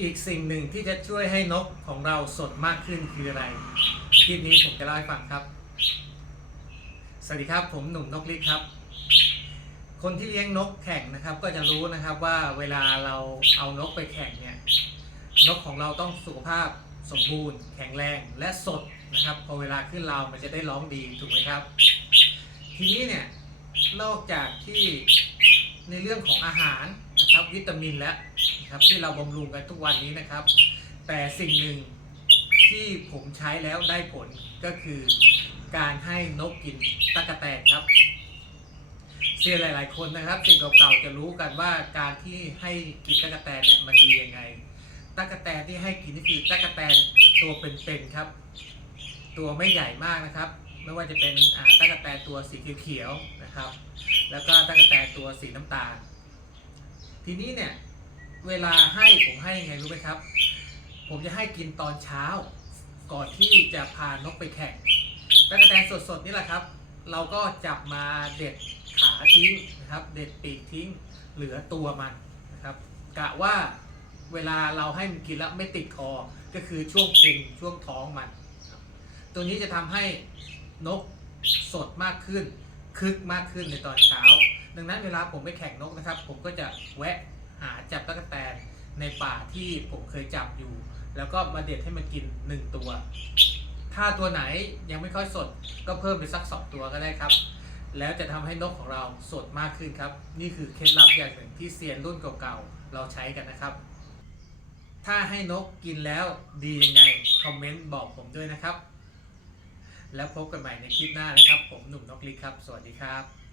อีกสิ่งหนึ่งที่จะช่วยให้นกของเราสดมากขึ้นคืออะไรคลิปนี้ผมจะเล่าให้ฟังครับ สวัสดีครับผมหนุ่มนกลิกครับ คนที่เลี้ยงนกแข่งนะครับ ก็จะรู้นะครับว่าเวลาเราเอานกไปแข่งเนี่ยนกของเราต้องสุขภาพสมบูรณ์ แข็งแรงและสดนะครับพอเวลาขึ้นเรามันจะได้ร้องดีถูกไหมครับ ทีนี้เนี่ยนอกจากที่ในเรื่องของอาหาร นะครับวิตามินและนะครับที่เราบำรุงกันทุกวันนี้นะครับ แต่สิ่งหนึ่งที่ผมใช้แล้วได้ผลก็คือการให้นกกินตะกแตนครับเซียหลาย ๆ คนนะครับสิ่งเก่าๆจะรู้กันว่าการที่ให้กินตะกแตนเนี่ยมันดียังไงตะกแตนที่ให้กินนี่คือตะกแตนตัวเป็นๆครับ ตัวไม่ใหญ่มากนะครับ ไม่ว่าจะเป็นตะกแตนตัวสีเขียวๆนะครับ แล้วก็ตะกแตนตัวสีน้ำตาล ทีนี้เนี่ยเวลาให้ผมให้ยังไงรู้ไหมครับ ผมจะให้กินตอนเช้า ก่อนที่จะพานกไปแข่งตะกแตนสดๆนี่แหละครับ เราก็จับมาเด็ดขาทิ้งนะครับ เด็ดปีกทิ้งเหลือตัวมันนะครับ กะว่าเวลาเราให้มันกินแล้วไม่ติดคอ ก็คือช่วงพุงช่วงท้องมัน ตัวนี้จะทำให้นกสดมากขึ้นคึกมากขึ้นในตอนเช้า ดังนั้นเวลาผมไปแข่งนกนะครับ ผมก็จะแวะหาจับตะกแตนในป่าที่ผมเคยจับอยู่ แล้วก็มาเด็ดให้มันกินหนึ่งตัว ถ้าตัวไหนยังไม่ค่อยสดก็เพิ่มไปสักสองตัวก็ได้ครับ แล้วจะทำให้นกของเราสดมากขึ้นครับ นี่คือเคล็ดลับอย่างหนึ่งที่เซียนรุ่นเก่าๆเราใช้กันนะครับ ถ้าให้นกกินแล้วดียังไงคอมเมนต์บอกผมด้วยนะครับ แล้วพบกันใหม่ในคลิปหน้านะครับ ผมหนุ่มนกลิกครับ สวัสดีครับ